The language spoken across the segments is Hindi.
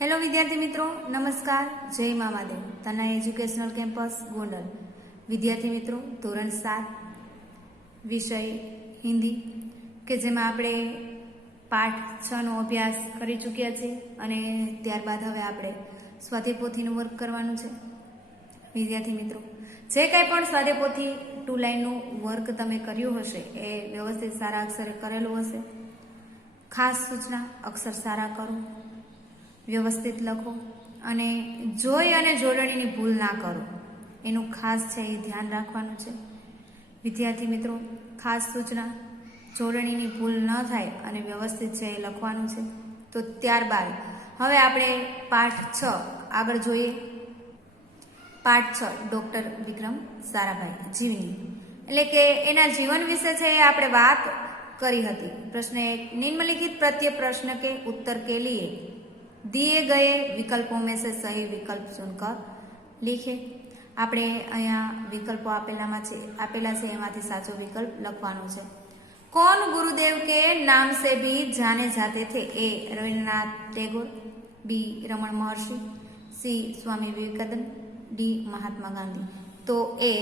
હેલો વિદ્યાર્થી મિત્રો, નમસ્કાર. જય મા મહાદેવ. તના એજ્યુકેશનલ કેમ્પસ ગોંડલ. વિદ્યાર્થી મિત્રો, ધોરણ 7 વિષય હિન્દી કે જેમાં આપણે પાઠ 6નો અભ્યાસ કરી ચૂક્યા છીએ અને ત્યારબાદ હવે આપણે સ્વાધ્યાય પોથીનું વર્ક કરવાનું છે. વિદ્યાર્થી મિત્રો, જે કંઈ પણ સ્વાધ્યાય પોથી 2 લાઇનનું વર્ક તમે કર્યું હશે એ વ્યવસ્થિત સારા અક્ષરે કરેલું હશે. ખાસ સૂચના, અક્ષર સારા કરો, વ્યવસ્થિત લખો અને જોઈ અને જોડણીની ભૂલ ના કરો, એનું ખાસ છે એ ધ્યાન રાખવાનું છે. વિદ્યાર્થી મિત્રો, ખાસ સૂચના, જોડણીની ભૂલ ન થાય અને વ્યવસ્થિત છે એ લખવાનું છે. તો ત્યારબાદ હવે આપણે પાઠ 6 આગળ જોઈએ. પાઠ 6 ડૉક્ટર વિક્રમ સારાભાઈ જીવની, એટલે કે એના જીવન વિશે છે એ આપણે વાત કરી હતી. પ્રશ્ન 1, निम्नलिखित प्रत्येक प्रश्न के उत्तर के लिए दिए गए विकल्पों में से सही विकल्प चुनकर लिखे. આપણે અહીંયા વિકલ્પો આપેલા છે એમાંથી સાચો વિકલ્પ લખવાનો છે. कौन गुरुदेव के नाम से भी जाने जाते थे? ए रविन्द्रनाथ टैगोर, बी रमण महर्षि, सी स्वामी विवेकानंद, डी महात्मा गांधी. तो ए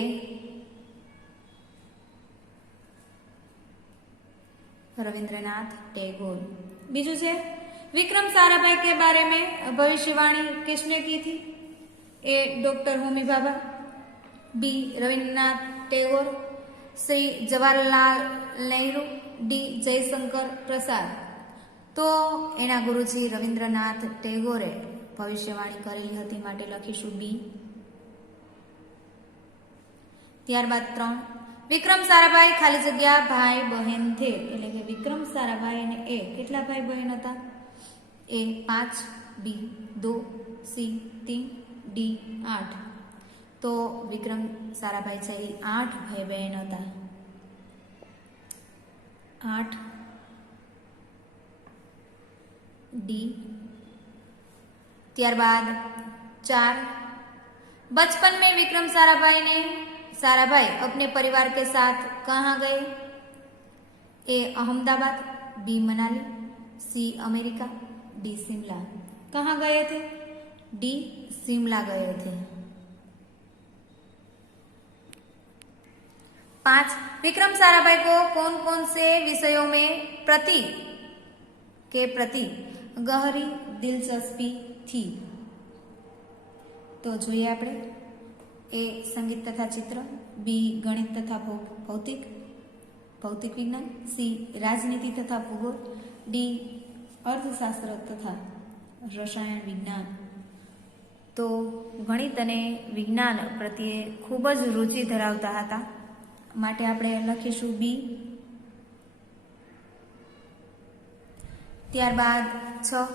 रविन्द्रनाथ टैगोर. बीजू છે विक्रम साराभाई के बारे में भविष्यवाणी किसने की थी? A doctor Homi Bhabha, B Rabindranath Tagore, Shri Jawaharlal Nehru, D Jaishankar Prasad. તો એના ગુરુજી રવિન્દ્રનાથ ટેગોરે ભવિષ્યવાણી કરેલી હતી માટે લખીશું બી. ત્યારબાદ 3, વિક્રમ સારાભાઈ ખાલી જગ્યા ભાઈ બહેન થે, એટલે કે વિક્રમ સારાભાઈ અને એ કેટલા ભાઈ બહેન હતા? ए 5, बी 2, सी 3, डी 8. तो विक्रम साराभाई છે એ 8 ભાઈ બહેન હતા. 8, डी. ત્યારબાદ 4, बचपन में विक्रम साराभाई अपने परिवार के साथ कहाँ गए? A Ahmedabad, B Manali, C America, D Shimla. कहाँ गए थे? डी शिमला गए थे. 5, विक्रम साराभाई को कौन कौन से विषयों में प्रति गहरी दिलचस्पी थी? તો જોઈએ આપણે. એ સંગીત તથા ચિત્ર, બી ગણિત તથા ભૌતિક વિજ્ઞાન, સી રાજનીતિ તથા ભૂગોળ, ડી અર્થશાસ્ત્ર તથા રસાયણ વિજ્ઞાન. તો ગણિત અને વિજ્ઞાન પ્રત્યે ખૂબ જ રુચિ ધરાવતા હતા માટે આપણે લખીશું બી. ત્યારબાદ 6,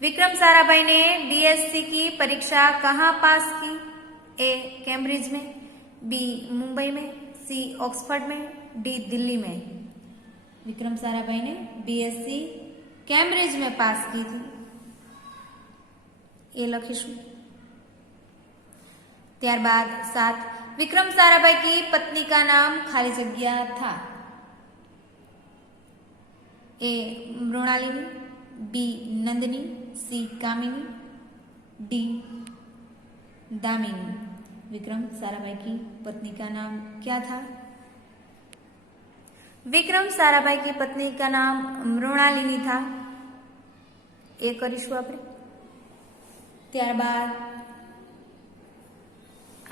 विक्रम साराभाई ने बीएससी की परीक्षा कहाँ पास की? ए कैम्ब्रिज में, बी मुंबई में, सी ऑक्सफर्ड में, डी दिल्ली में. विक्रम साराभाई ने बीएससी कैम्ब्रिज में पास की थी, ये लखीशु. ત્યારબાદ 7, विक्रम साराभाई की पत्नी का नाम खाली जगह था. ए मृणालिनी, बी नंदिनी, सी कामिनी, डी दामिनी. विक्रम साराभाई की पत्नी का नाम क्या था? विक्रम साराभाई की पत्नी का नाम मृणालिनी था. એ કરીશું આપણે. ત્યારબાદ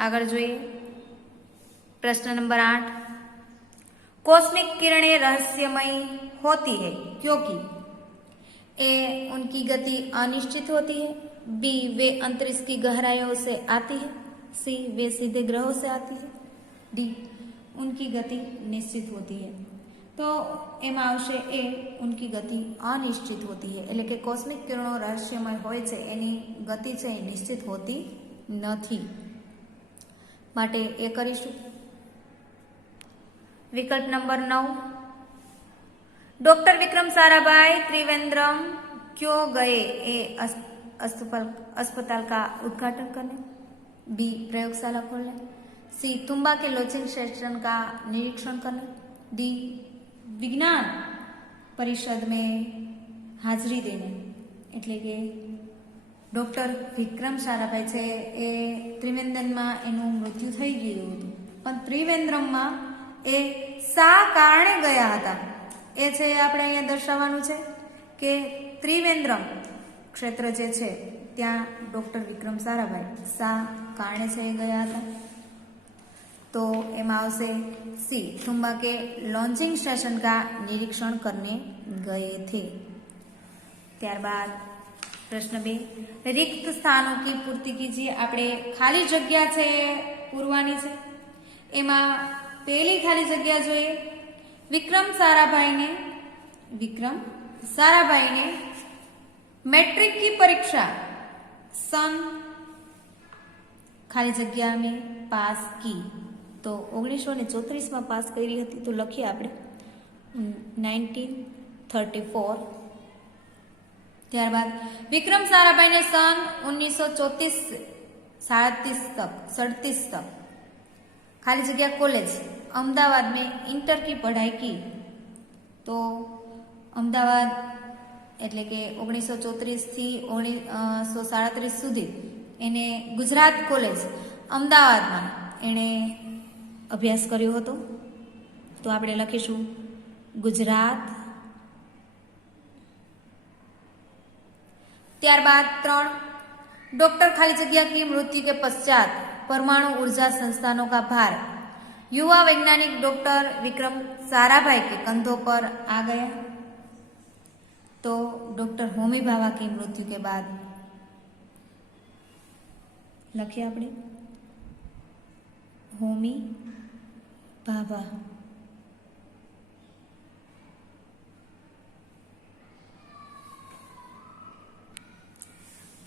આગળ જોઈએ. प्रश्न नंबर 8, कॉस्मिक किरणें रहस्यमयी होती है क्योंकि ए उनकी गति अनिश्चित होती है, बी वे अंतरिक्ष की गहराइयों से आती है, सी वे सीधे ग्रहों से आती है, डी उनकी गति निश्चित होती है. તો એમાં આવશે એ ઉનકી ગતિ અનિશ્ચિત હોતી है, એટલે કે કોસ્મિક કિરણો રહસ્યમય હોય છે, એની ગતિ છે એ નિશ્ચિત હોતી નથી માટે એ કરીશું. विकल्प नंबर 9, डॉक्टर विक्रम साराभाई त्रिवेंद्रम क्यों गए? ए अस्पताल का उद्घाटन करने, बी प्रयोगशाला खोलने, सी तुम्बा के लोचिंग सेक्शन का निरीक्षण करने, डी विज्ञान परिषद में हाजरी देने, એટલે કે ડૉક્ટર વિક્રમ સારાભાઈ છે એ ત્રિવેન્દ્રમાં એનું મૃત્યુ થઈ ગયું હતું, પણ ત્રિવેન્દ્રમમાં એ શા કારણે ગયા હતા એ છે આપણે અહીંયા દર્શાવવાનું છે કે ત્રિવેન્દ્રમ ક્ષેત્ર જે છે ત્યાં ડૉક્ટર વિક્રમ સારાભાઈ શા કારણે છે એ ગયા હતા, तो एम आवशे सी थुम्बा के लॉन्चिंग स्टेशन का निरीक्षण करने गए थे। त्यारबाद प्रश्न 2, रिक्त स्थानों की पूर्ति कीजिए। आपणे खाली जग्या छे पूरवानी छे, एमां पहली खाली जग्या जोईए विक्रम साराभाई ने मैट्रिक की परीक्षा सन खाली जग्या में पास की, तो 1934 में पास करी हती, तो लखीए आपणे 1934। त्यारबाद विक्रम साराभाई ने सन 1937 तक खाली जगह कॉलेज अहमदाबाद में इंटर की पढ़ाई की, तो अहमदाबाद एटले के 1934 थी 1937 सुधी एने गुजरात कॉलेज अहमदाबाद में एने अभ्यास कर्यो हतो, तो आपणे लखीशुं गुजरात। त्यारबाद 3, डॉक्टर खाली जगह की मृत्यु के पश्चात परमाणु ऊर्जा संस्थानों का भार युवा वैज्ञानिक डॉक्टर विक्रम साराभाई के कंधों पर आ गया, तो डॉक्टर होमी भाभा की मृत्यु के बाद लखिए आपणे होमी भाभा।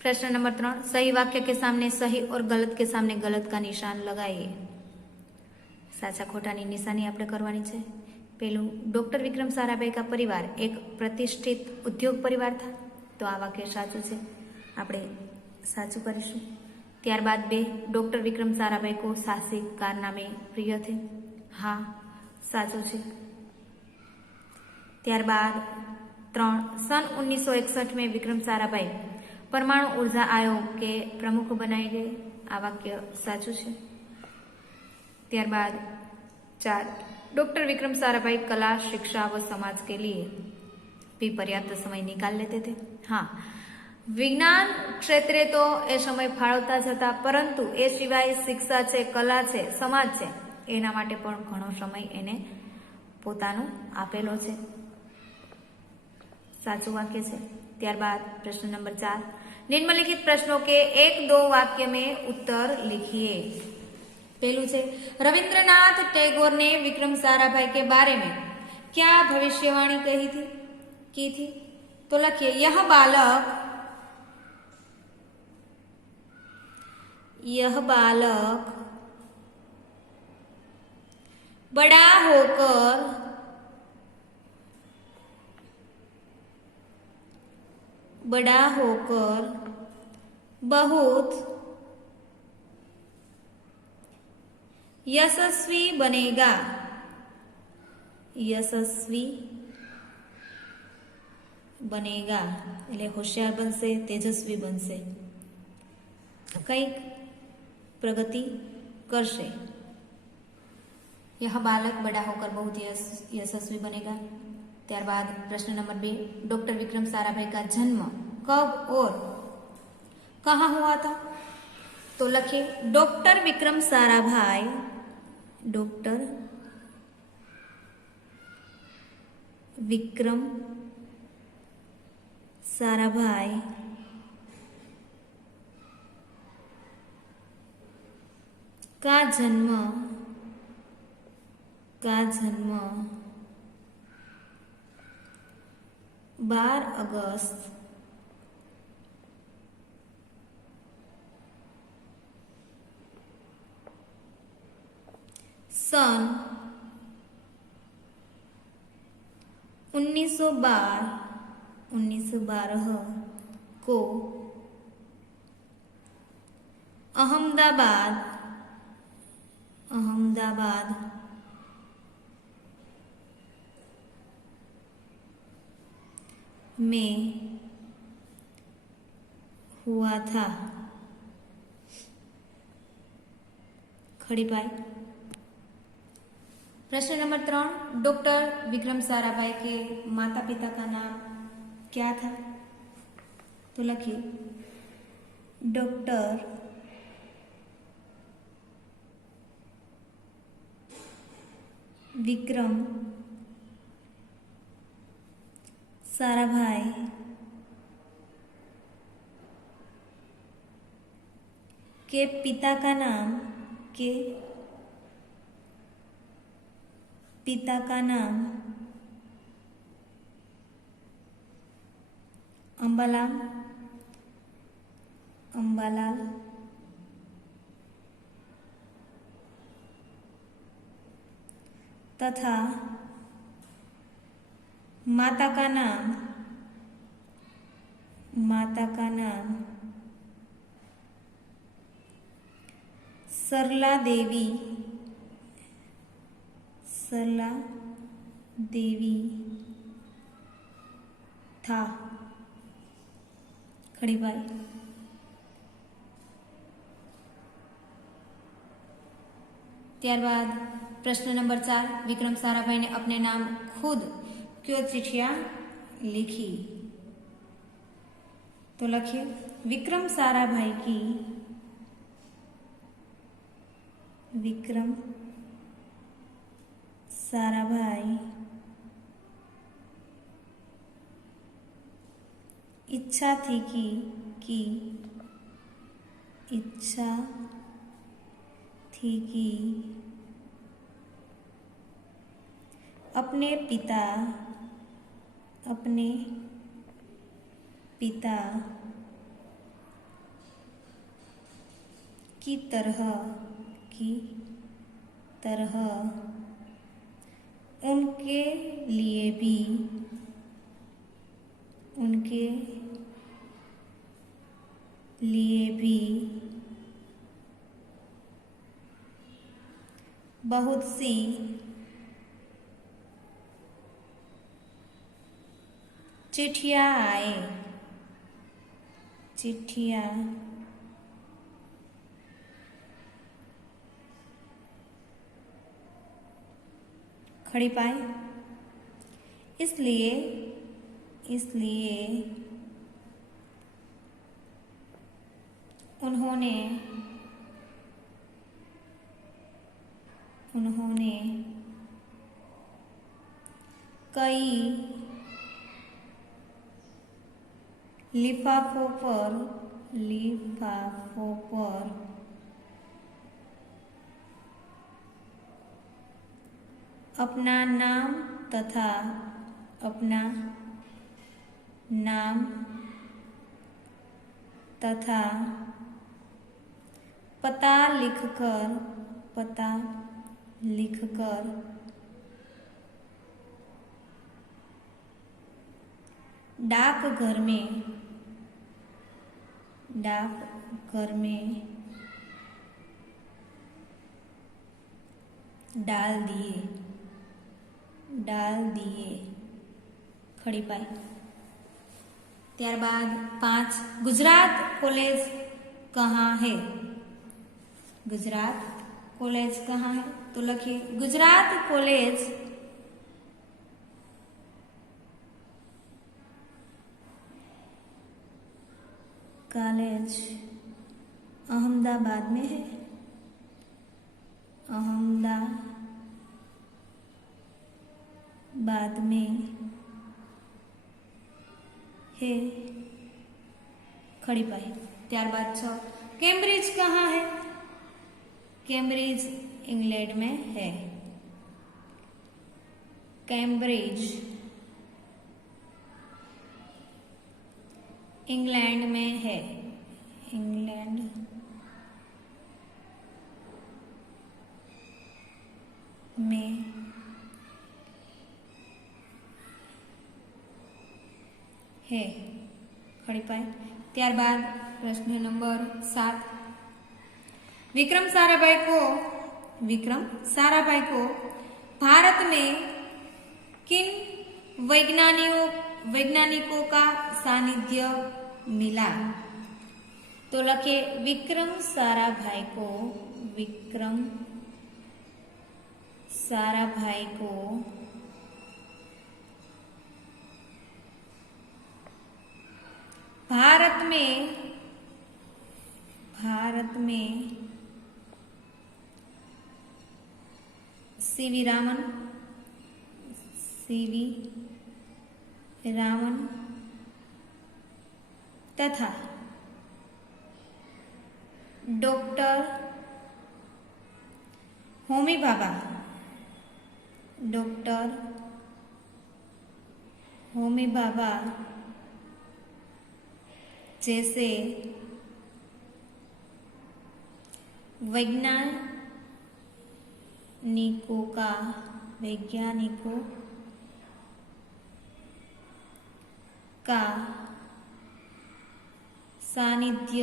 प्रश्न नंबर 3, सही वाक्य के सामने सही और गलत के सामने गलत का निशान लगाइए। साचा खोटानी निशानी आपणे करवानी छे। पहलू, डॉक्टर विक्रम साराभाई का परिवार एक प्रतिष्ठित उद्योग परिवार था, तो आ वाक्य साचुं छे, आपणे साचुं करीशुं। त्यारबाद 2, डॉक्टर विक्रम साराभाई को साहसिक कारनामे प्रिय थे, हाँ साचुं छे। त्यारबाद 3, सन 1961 में विक्रम साराभाई परमाणु ऊर्जा आयोग के प्रमुख बनाए गए, आ वाक्य साचुं छे। त्यारबाद 4, डॉक्टर विक्रम साराभाई कला, शिक्षा व समाज के लिए भी पर्याप्त समय निकाल लेते थे, हाँ विज्ञान क्षेत्रे तो ए समय फाळवता ज हता, परंतु ए सिवाय शिक्षा छे, कला छे, समाज छे एना माटे पण घणो समय एने पोतानो आपेलो छे, साचुं वाक्य छे। त्यारबाद प्रश्न नंबर 4, निम्नलिखित प्रश्नों के 1-2 वाक्य में उत्तर लिखिए। पहलू छे, रविंद्रनाथ टैगोर ने विक्रम साराभाई के बारे में क्या भविष्यवाणी की थी, तो लखिए यह बालक बड़ा होकर बहुत यशस्वी बनेगा, એટલે હોશિયાર બનશે, તેજસ્વી બનશે, કંઈક प्रगति करशे। यह बालक बड़ा होकर बहुत यशस्वी बनेगा। त्यारबाद प्रश्न नंबर 2, डॉक्टर विक्रम साराभाई का जन्म कब और कहाँ हुआ था, तो लखिए डॉक्टर विक्रम साराभाई का जन्म 12 अगस्त सन 1912 को अहमदाबाद में हुआ था। खड़ी पाई। प्रश्न नंबर 3, डॉक्टर विक्रम साराभाई के माता पिता का नाम क्या था? तो लिखिए डॉक्टर विक्रम साराभाई के पिता का नाम अंबालाल तथा माता का नाम सरला देवी था। खड़ी पाई। ત્યારબાદ प्रश्न नंबर 4, विक्रम साराभाई ने अपने नाम खुद क्यों चिट्ठियां लिखी? तो लिखिए विक्रम साराभाई इच्छा थी कि अपने पिता की तरह उनके लिए भी बहुत सी चिट्ठियां खड़ी पाई। इसलिए उन्होंने कई लिफाफों पर अपना नाम तथा पता लिखकर डाकघर में डाल दिए। खड़ी पाई। ત્યારબાદ 5, गुजरात कॉलेज कहाँ है? गुजरात कॉलेज कहाँ है? तो लिखिए गुजरात कॉलेज अहमदाबाद में है। अहमदाबाद में है। खड़ी पाई। ત્યારબાદ 6, कैम्ब्रिज कहाँ है? कैम्ब्रिज इंग्लैंड में है। कैम्ब्रिज इंग्लैंड में है। इंग्लैंड में है। खड़ी पाई। ત્યારબાદ प्रश्न नंबर 7, विक्रम साराभाई को भारत में किन वैज्ञानिकों का सानिध्य मिला? तो लखिए विक्रम साराभाई को, विक्रम साराभाई को भारत में सीवी रामन तथा डॉक्टर होमी भाभा जैसे वैज्ञानिकों का सानिध्य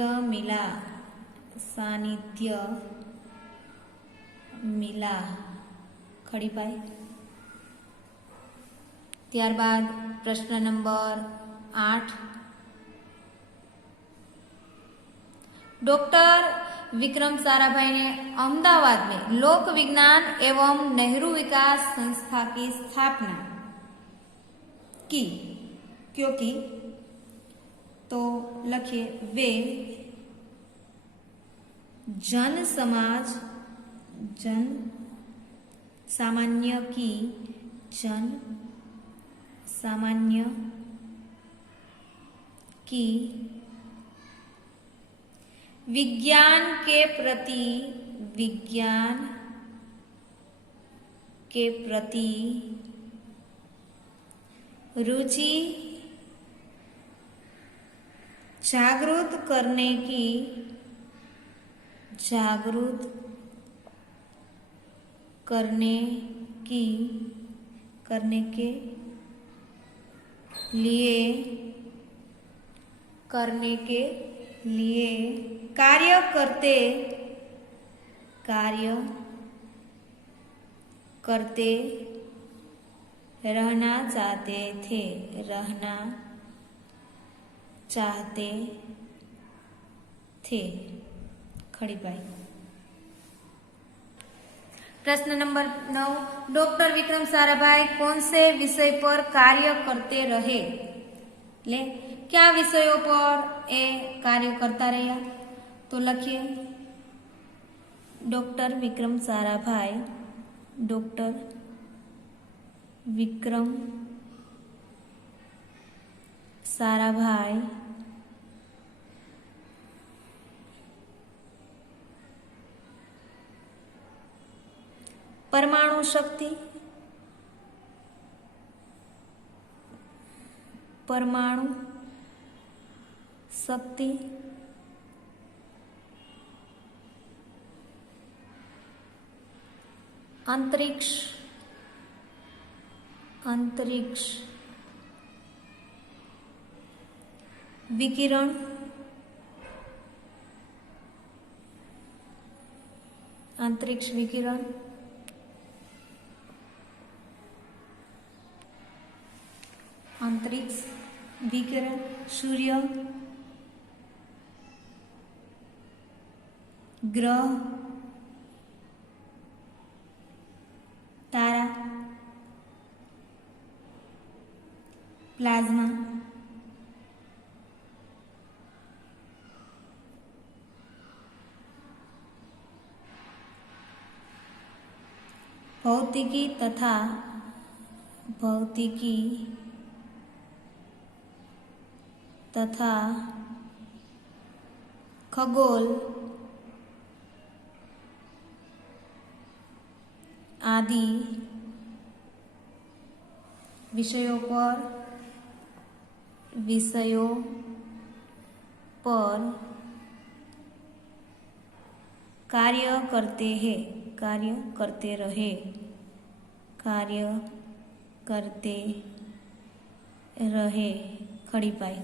मिला खड़ी पाई। ત્યારબાદ પ્રશ્ન નંબર 8, डॉक्टर विक्रम साराभाई ने अहमदाबाद में लोक विज्ञान एवं नेहरू विकास संस्था की स्थापना की, क्योंकि तो लखिए वे जन सामान्य की विज्ञान के प्रति रुचि जागृत करने के लिए कार्य करते रहना चाहते थे खड़ी पाई। प्रश्न नंबर 9, डॉक्टर विक्रम साराभाई कौन से विषय पर कार्य करते रहे? क्या विषयों पर ए कार्य करता रहा? तो लखिए डॉक्टर विक्रम साराभाई परमाणु शक्ति अंतरिक्ष विकिरण सूर्य ग्रह तारा प्लाज्मा भौतिकी तथा खगोल आदि विषयों पर कार्य करते रहे खड़ी पाई।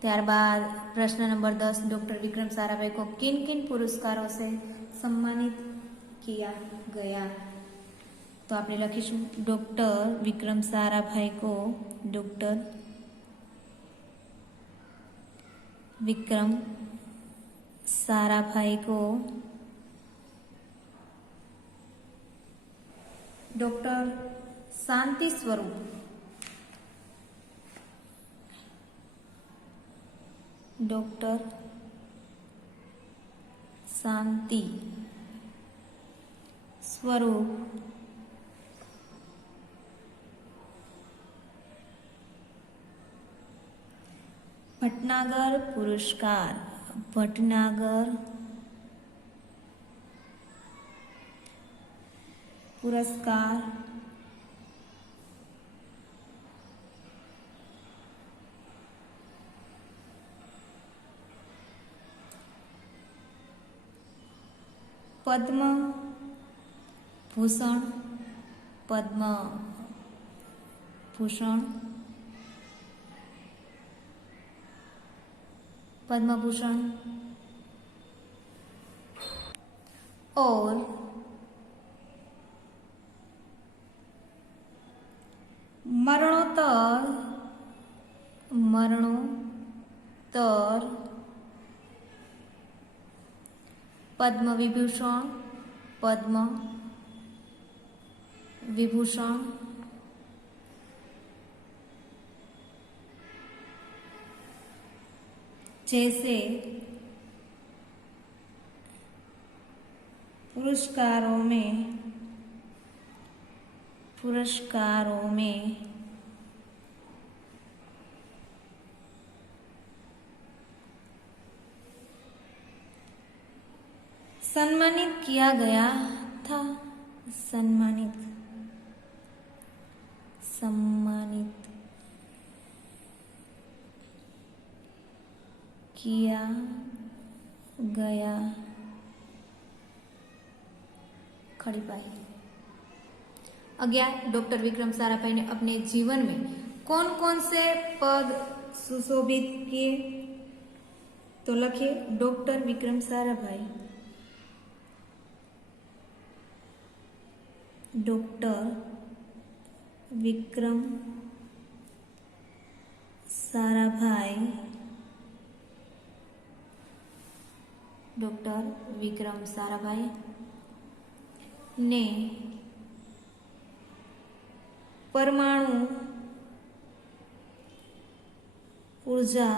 त्यारबाद प्रश्न नंबर 10, डॉक्टर विक्रम साराभाई को किन किन पुरस्कारों से सम्मानित किया गया? तो आपने लखीशु डॉक्टर विक्रम साराभाई को डॉक्टर विक्रम साराभाई को डॉक्टर शांति स्वरूप डॉक्टर शांति स्वरूप भटनागर पुरस्कार भटनागर पुरस्कार पद्म भूषण पद्म भूषण पद्म भूषण और मरणोत्तर पद्म विभूषण पद्म विभूषण जैसे पुरस्कारों में सम्मानित किया गया था। सम्मानित किया गया खड़ी पाई। 11 डॉक्टर विक्रम साराभाई ने अपने जीवन में कौन कौन से पद सुशोभित किए? तो लखिए doctor Vikram Sarabhai doctor Vikram Sarabhai doctor Vikram Sarabhai ने परमाणु ऊर्जा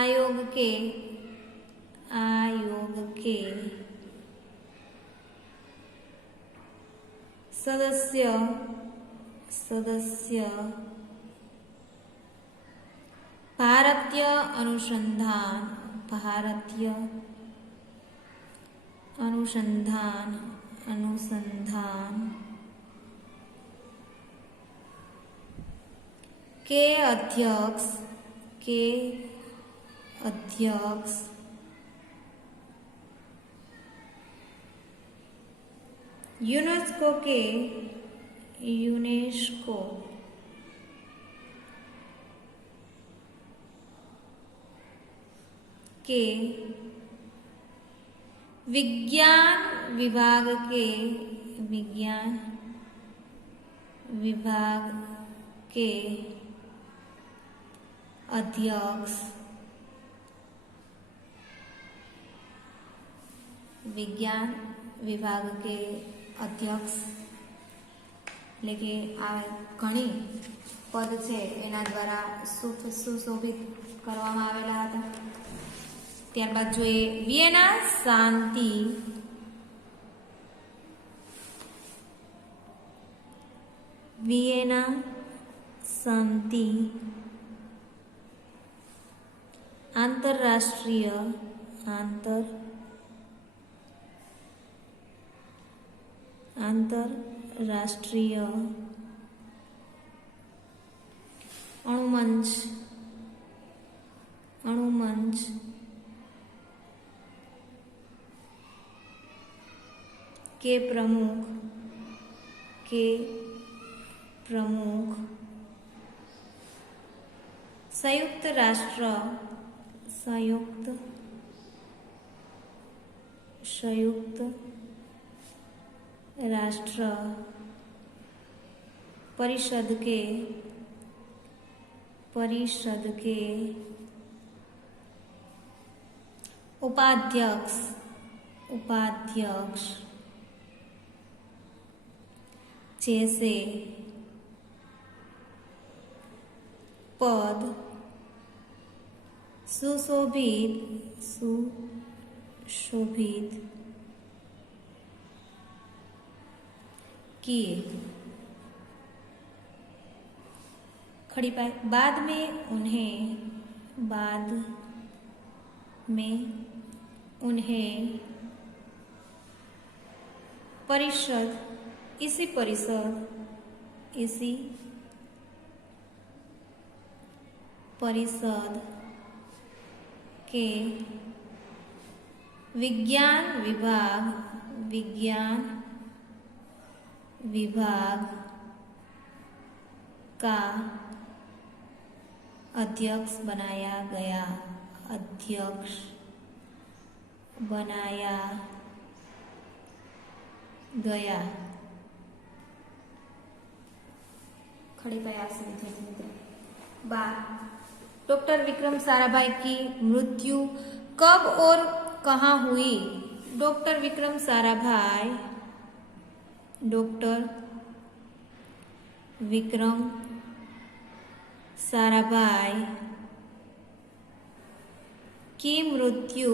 आयोग के सदस्य भारतीय अनुसंधान के अध्यक्ष यूनेस्को के विज्ञान विभाग के अध्यक्ष विज्ञान विभाग के अध्यक्ष એટલે આ ઘણી પદ છે એના દ્વારા સુશોભિત કરવામાં આવેલા હતા। ત્યારબાદ જોઈએ વિયેના શાંતિ आंतरराष्ट्रीय अणुमंच के प्रमुख संयुक्त राष्ट्र परिषद के परिषद के उपाध्यक्ष जैसे पद सुशोभित किए। खड़ी पाई बाद में उन्हें इसी परिषद के विज्ञान विभाग का अध्यक्ष बनाया गया। खड़े प्रयास डॉक्टर विक्रम साराभाई की मृत्यु कब और कहाँ हुई? डॉक्टर विक्रम साराभाई की मृत्यु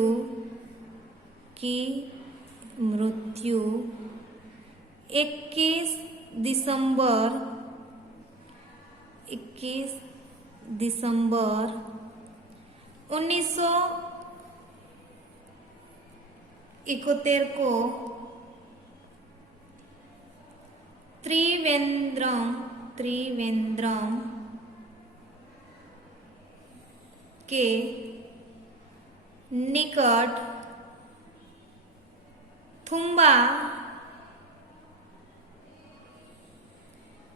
21 दिसंबर 1971 को त्रिवेंद्रम के निकट थुम्बा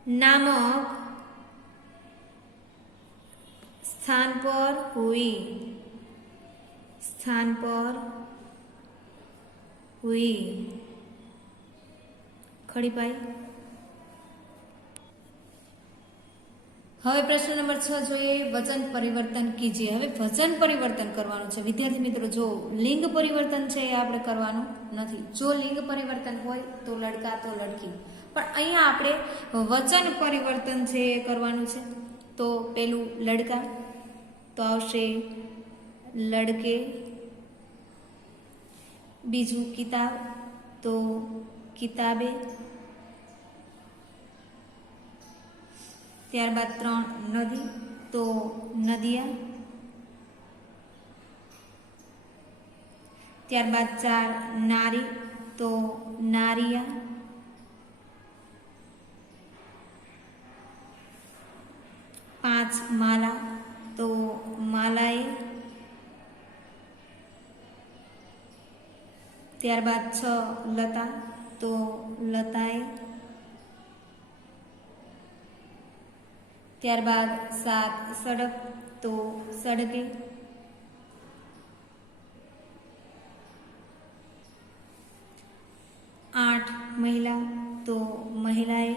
नामक स्थान पर हुई। खड़ी पाई। હવે પ્રશ્ન નંબર 6 જોઈએ વચન પરિવર્તન કીજીએ। હવે વચન પરિવર્તન કરવાનું છે વિદ્યાર્થી મિત્રો। જો લિંગ પરિવર્તન છે એ આપણે કરવાનું નથી। જો લિંગ પરિવર્તન હોય તો લડકા તો લડકી, પણ અહીંયા આપણે વચન પરિવર્તન છે એ કરવાનું છે। તો પેલું લડકા તો આવશે લડકે, બીજું કિતાબ તો કિતાબે, ત્યારબાદ 3 નદી તો નદિયા, ત્યારબાદ 4 નારી તો નારિયા, 5 માલા તો માલાએ, ત્યારબાદ 6 લતા તો લતાએ, ત્યારબાદ 7 સડક તો સડકે, 8 મહિલા તો મહિલાએ,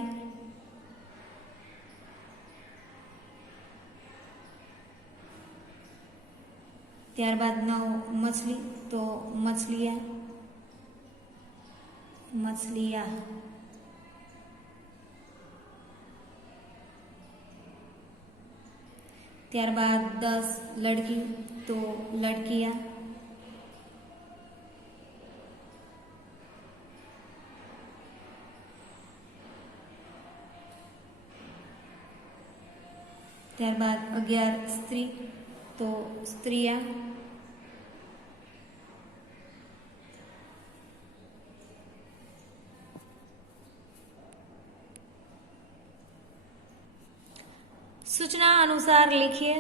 ત્યારબાદ 9 મછલી તો મછલિયા, ત્યારબાદ 10 લડકી તો લડકિયા, ત્યારબાદ 11 સ્ત્રી તો સ્ત્રીયા, सूचना अनुसार लिखिए।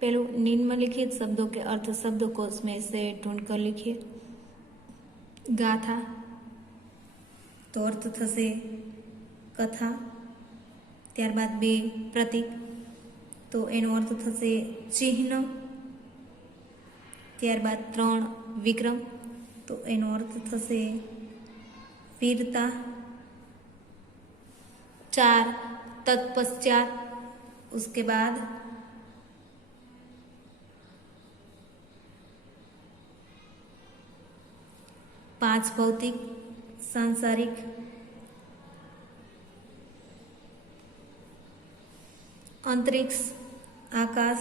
पहलू निम्नलिखित शब्दों के अर्थ शब्दकोश में से ढूंढकर लिखिए। गाथा तो अर्थ थशे कथा, त्यारबाद 2 प्रतीक तो एनो अर्थ थशे चिन्ह, त्यारबाद 3 विक्रम तो एनो अर्थ थशे वीरता, 4 तत्पश्चात उसके बाद 5 भौतिक सांसारिक, अंतरिक्ष आकाश,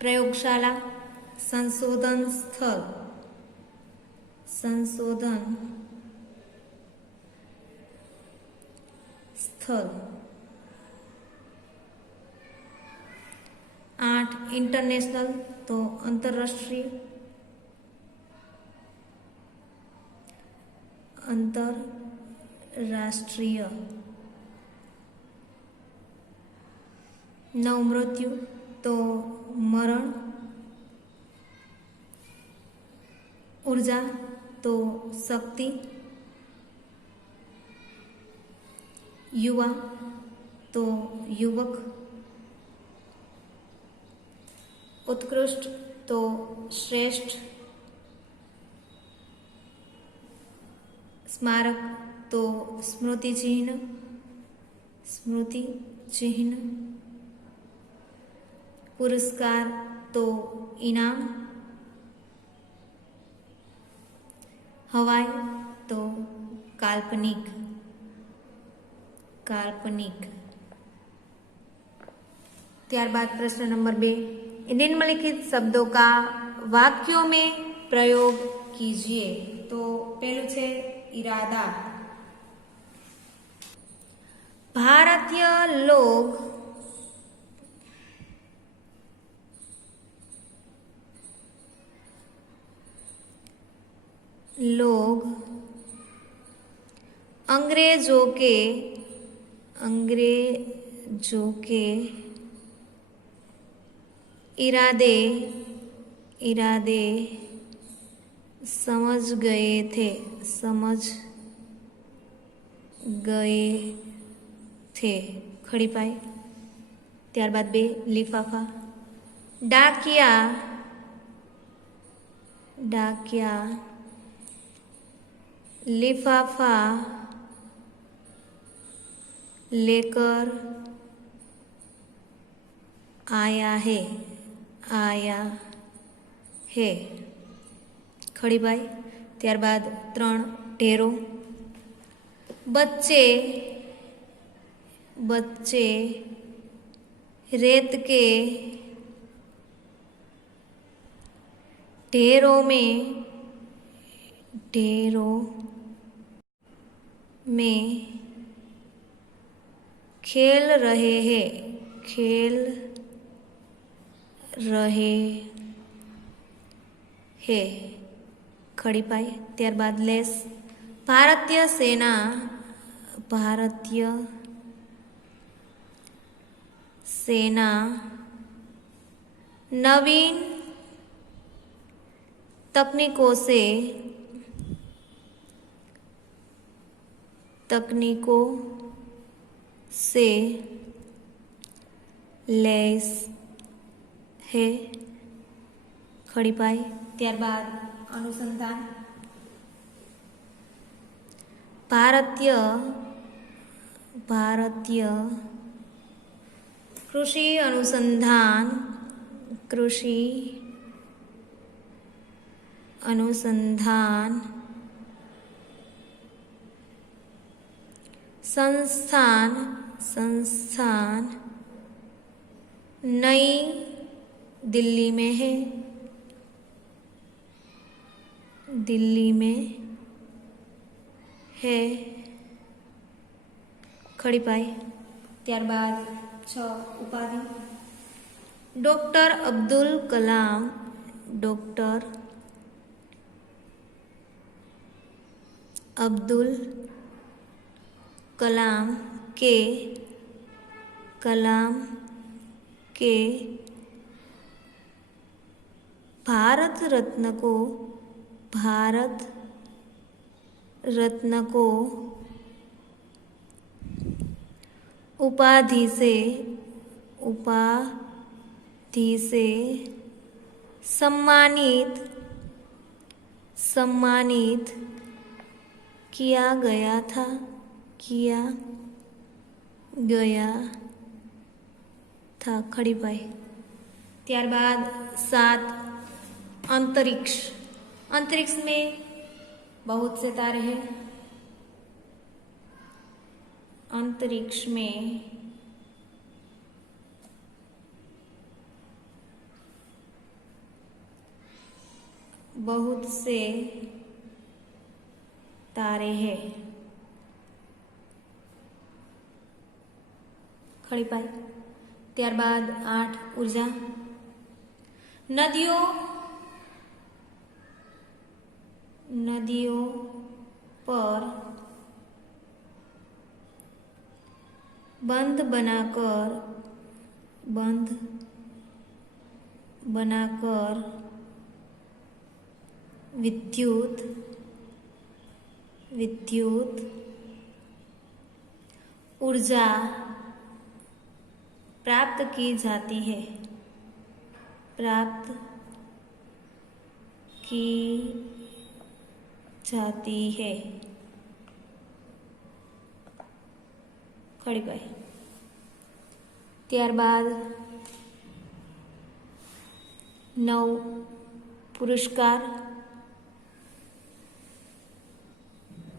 प्रयोगशाला, संशोधन स्थल, संशोधन स्थल, 8 इंटरनेशनल तो अंतरराष्ट्रीय, अंतरराष्ट्रीय, 9 मृत्यु तो मरण, ऊर्जा तो शक्ति, युवा तो युवक, उत्कृष्ट तो श्रेष्ठ, स्मारक तो स्मृति चिन्ह, स्मृति चिन्ह, पुरस्कार तो इनाम, हवाई तो काल्पनिक, काल्पनिक। त्यारबाद प्रश्न नंबर 2, निम्नलिखित शब्दों का वाक्यों में प्रयोग कीजिए। तो पहलू छे इरादा। भारतीय लोग अंग्रेजों के इरादे समझ गए थे। खड़ी पाई। त्यारबाद 2 लिफाफा। डाकिया लिफाफा लेकर आया है। खड़ी बाई। त्यारबाद 3 ढेरो। बच्चे रेत के ढेरों में खेल रहे हैं। खड़ी पाई। त्यारबाद लेस। भारतीय सेना नवीन तकनीकों से लैस है। खड़ी पाई। त्यारबाद अनुसंधान। भारतीय कृषि अनुसंधान संस्थान नई दिल्ली में है। खड़ी पाई। त्यारबाद 6 उपाधि। डॉक्टर अब्दुल कलाम के भारत रत्न को उपाधि से सम्मानित किया गया था। खड़ी पाई। त्यारबाद 7 अंतरिक्ष, अंतरिक्ष में बहुत से तारे हैं। अंतरिक्ष में बहुत से तारे हैं। खड़ी पाई। ત્યારબાદ 8 ऊर्जा। नदियों पर बंध बनाकर विद्युत ऊर्जा प्राप्त की जाती है। खड़ी पाई। ત્યારબાદ 9 पुरस्कार।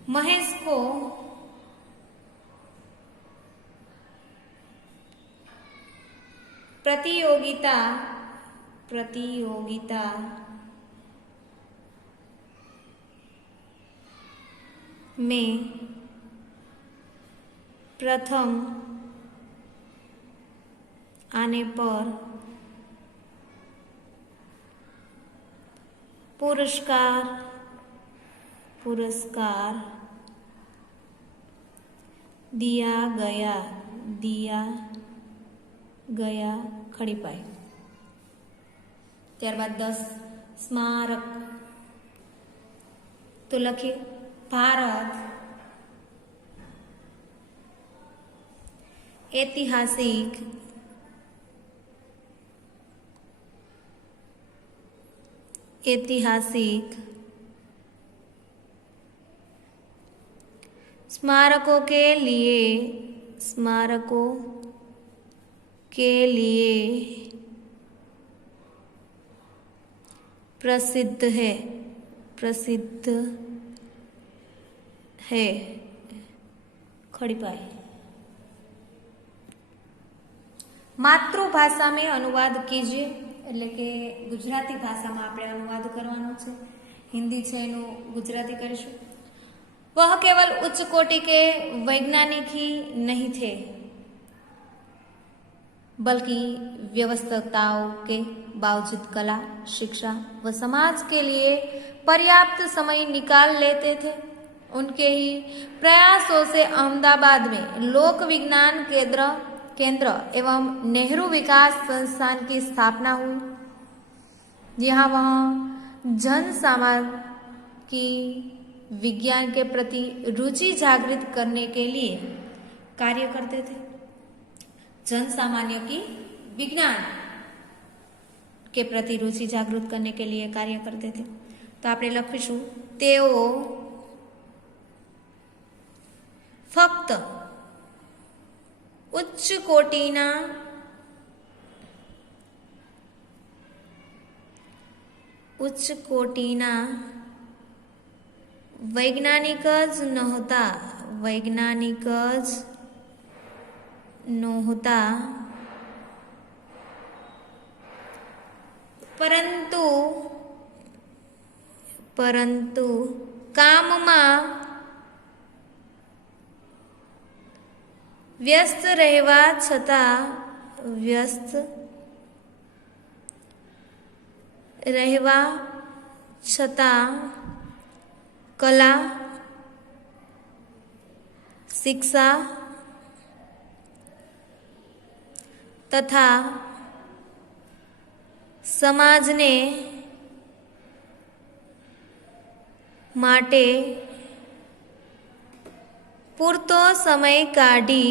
महेश को प्रतियोगिता में प्रथम आने पर पुरस्कार दिया गया। खड़ी पाई। ત્યારબાદ 10 स्मारक। तो लखिए भारत ऐतिहासिक स्मारकों के लिए प्रसिद्ध है। खड़ी पाई। मातृभाषा में अनुवाद कीजिए, એટલે કે ગુજરાતી ભાષામાં આપણે अनुवाद કરવાનો છે। हिंदी છે એનું गुजराती કરીશું। वह केवल उच्च कोटि के वैज्ञानिक ही नहीं थे, बल्कि व्यवस्थाओं के बावजूद कला, शिक्षा व समाज के लिए पर्याप्त समय निकाल लेते थे। उनके ही प्रयासों से अहमदाबाद में लोक विज्ञान केंद्र एवं नेहरू विकास संस्थान की स्थापना हुई। यहाँ वहाँ जन समाज की विज्ञान के प्रति रुचि जागृत करने के लिए कार्य करते थे। जन सामान्य की विज्ञान के प्रति रुचि जागृत करने के लिए कार्य करते थे। तो आपणे लखीशुं तेओ फक्त उच्च कोटिना वैज्ञानिक ज नहोता, परंतु कामમાં व्यस्त રહેવા છતાં कला, शिक्षा तथा समाजने माटे पूरतो समय काढ़ी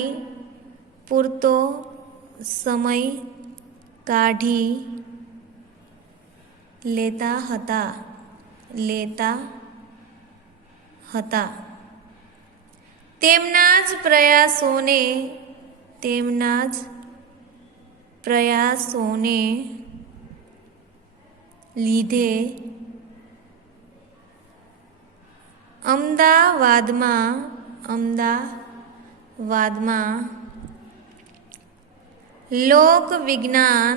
लेता હતા। તેમના જ પ્રયાસોને લીધે અમદાવાદમાં લોક વિજ્ઞાન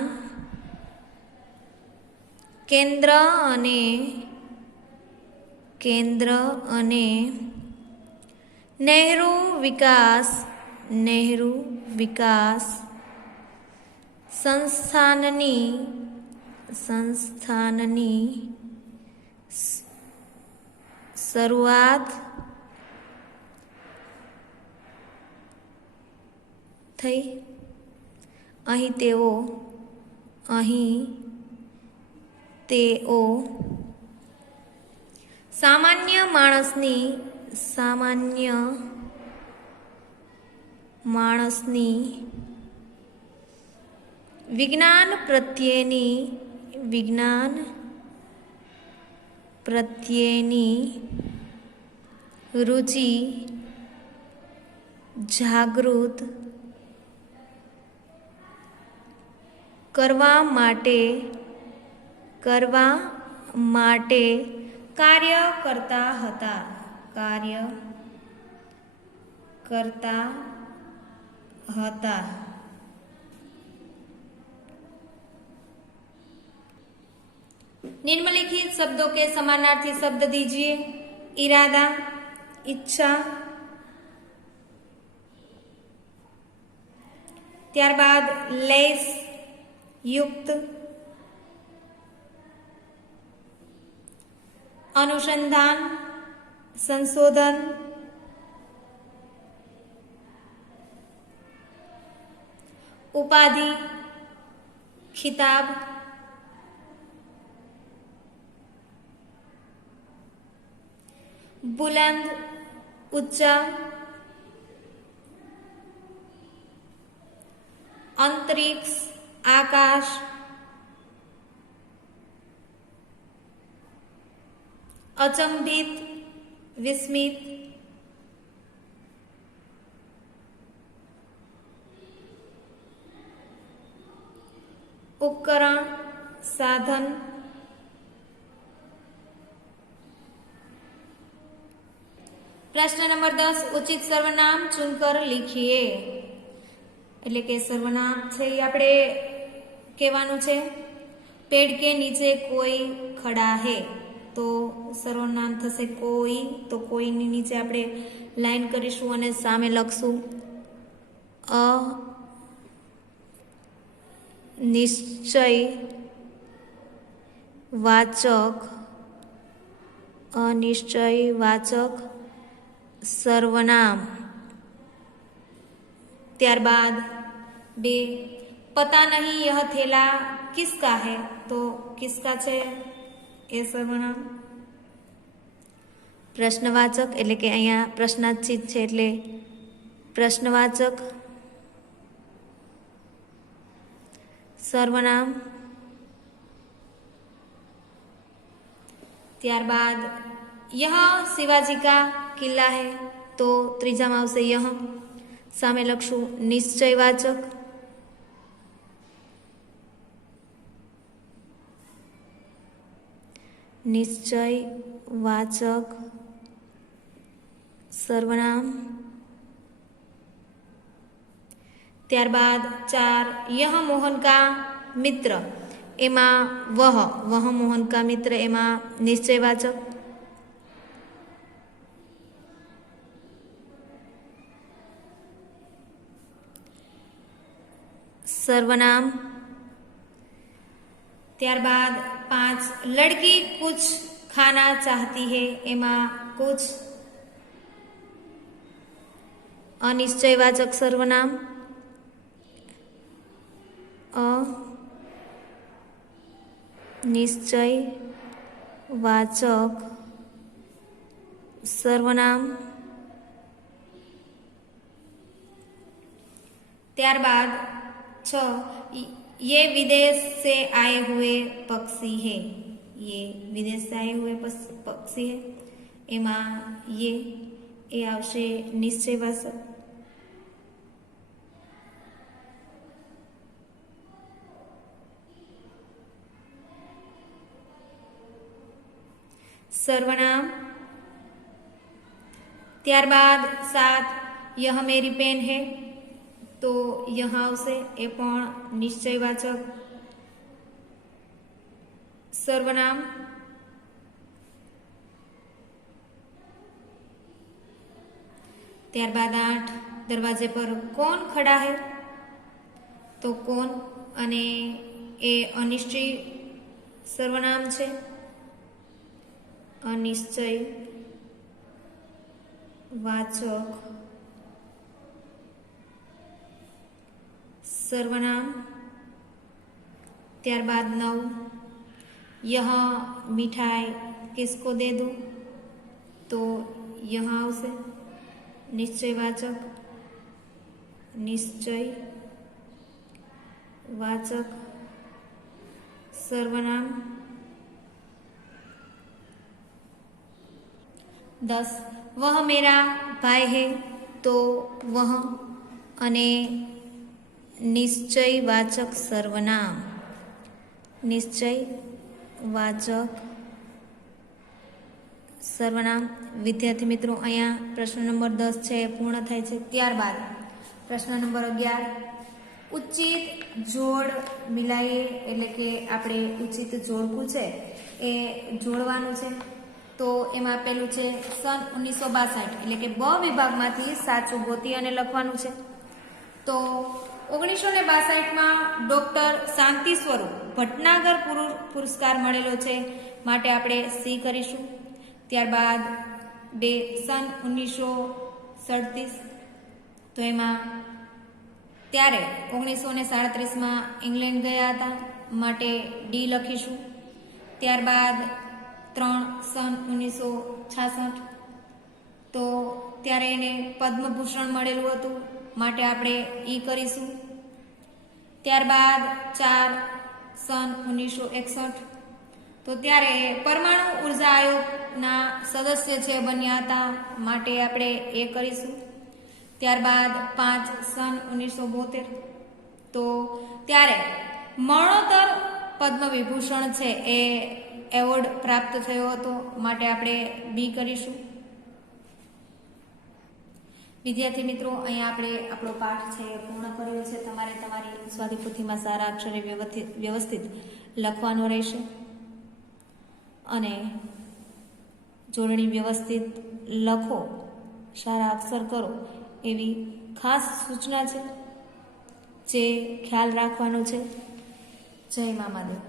કેન્દ્ર અને નહેરુ વિકાસ સંસ્થાનની શરૂઆત થઈ. અહીં તેઓ સામાન્ય માણસની વિજ્ઞાન પ્રત્યેની રુચિ જાગૃત કરવા માટે કાર્ય કરતા હતા. निम्नलिखित शब्दों के समानार्थी शब्द दीजिए. इरादा, इच्छा, ત્યારબાદ લેસ, युक्त, अनुसंधान, संशोधन, उपाधि, खिताब, बुलंद, ऊंचा, अंतरिक्ष, आकाश, अचंभित, विस्मित, उपकरण, साधन, प्रश्न नंबर 10 उचित सर्वनाम चुनकर लिखिए. એટલે કે સર્વનામ છે એ આપણે કહેવાનું છે. પેડ કે નીચે કોઈ ખડા હે તો સર્વનામ થશે કોઈ. તો કોઈની નીચે આપણે લાઈન કરીશું અને સામે લખશું અનિશ્ચયવાચક સર્વનામ. ત્યારબાદ 2 પતા નહીં યહ થેલા કિસકા હે તો કિસકા છે એ સર્વનામ. પ્રશ્નવાચક એટલે કે અહીંયા પ્રશ્નાર્થિત છે એટલે પ્રશ્નવાચક સર્વનામ. ત્યારબાદ યહ શિવાજી કા કિલ્લા હે તો ત્રીજામાં આવશે યહ. સામે લખશું નિશ્ચયવાચક. નિશ્ચયવાચક સર્વનામ. ત્યારબાદ 4 યહ મોહન કા મિત્ર એમાં વહ મોહન કા મિત્ર એમાં નિશ્ચયવાચક. सर्वनाम. ત્યારબાદ 5 लड़की कुछ खाना चाहती है એમાં कुछ અનિશ્ચયવાચક સર્વનામ. અનિશ્ચયવાચક સર્વનામ. ત્યારબાદ 6 ये विदेश से आए हुए पक्षी है. ये विदेश से आए हुए पक्षी है एमा ये आवशे निश्चयवाचक. સર્વનામ. ત્યારબાદ 7 યહ મેરી પેન હે, તો યહ આવશે, એ પણ નિશ્ચયવાચક સર્વનામ. ત્યારબાદ 8 દરવાજે પર કોણ ખડા હે, તો કોણ, અને એ અનિશ્ચય સર્વનામ છે, અનિશ્ચય વાચક સર્વનામ. ત્યારબાદ 9 યહ મિઠાઈ કિસકો દે દો, તો યહ આવશે, નિશ્ચયવાચક સર્વનામ. 10 વહ મેરા ભાઈ હે, તો વહ, અને નિશ્ચયવાચક સર્વનામ, નિશ્ચયવાચક સર્વનામ. વિદ્યાર્થી મિત્રો, અહીંયા પ્રશ્ન નંબર 10 છે એ પૂર્ણ થાય છે. ત્યારબાદ પ્રશ્ન નંબર 11 ઉચિત જોડ મિલાઈએ, એટલે કે આપણે ઉચિત જોડકું છે એ જોડવાનું છે. તો એમાં પેલું છે સન 1962, એટલે કે બ વિભાગમાંથી સાચું ગોતી અને લખવાનું છે. તો 1962માં ડોક્ટર શાંતિ સ્વરૂપ ભટનાગર પુરસ્કાર મળેલો છે, માટે આપણે સી કરીશું. ત્યારબાદ 2 સન 1937, તો એમાં ત્યારે 1937માં ઇંગ્લેન્ડ ગયા હતા, માટે ડી લખીશું. ત્યારબાદ 3 સન 1966, તો ત્યારે એને પદ્મભૂષણ મળેલું હતું, માટે આપણે ઈ કરીશું. ત્યારબાદ 4 સન 1961, તો ત્યારે પરમાણુ ઉર્જા આયોગના સદસ્ય છે બન્યા હતા, માટે આપણે એ કરીશું. ત્યારબાદ 5 સન 1972, તો ત્યારે મરણોત્તર પદ્મ વિભૂષણ છે એ એવોર્ડ પ્રાપ્ત થયો હતો, માટે આપણે બી કરીશું. વિદ્યાર્થી મિત્રો, અહીંયા આપણે આપણો પાઠ છે એ પૂર્ણ કર્યો છે. તમારે તમારી સ્વાધ્યાયપોથીમાં સારા અક્ષરે વ્યવસ્થિત લખવાનો રહેશે, અને જોડણી વ્યવસ્થિત લખો, સારા અક્ષર કરો, એવી ખાસ સૂચના છે, જે ખ્યાલ રાખવાનો છે. જય મા મહાદેવ.